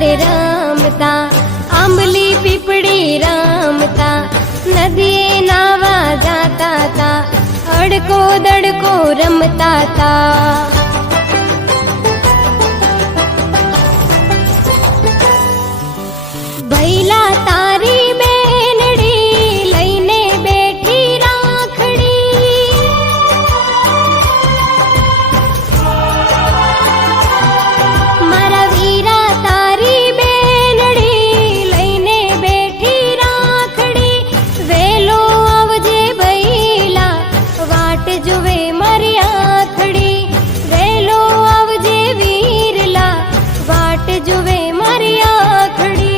किनारे रमता, आंबली पीपड़ी रमता, नदिये नावा जाता ता, अड़को दड़को रमता ता। भैला तारी बेनड़ी लईने बेठी राखड़ी, मारा वीरा तारी बेनड़ी लईने बेठी राखड़ी, वेलो आवजे भैला वाट जुवे मारी आखड़ी, वेलो आवजे वीरला वाट जुवे मारी आखड़ी।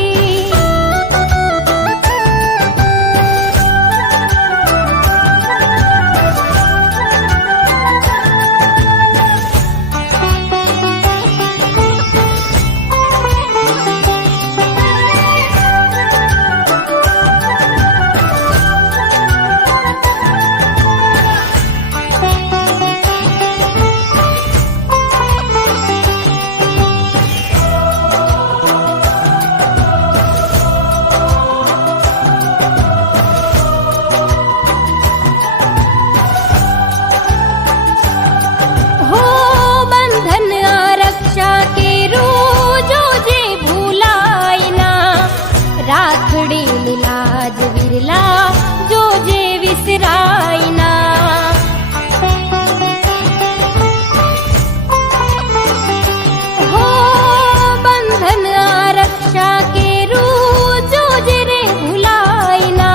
राखड़ी लाज विरला जो जे विसरायना, हो बंधन आरक्षा के रू जो जे रे भुलायना,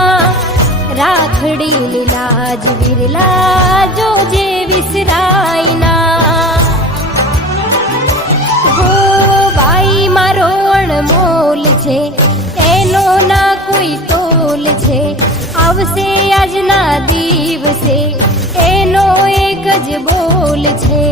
राखड़ी लाज विरला जो जे विसरायना। हो बाई मारो अणमोल छे एनो ना कोई तोल छे, आवसे આજના દિવસે એનો એક જ બોલ છે।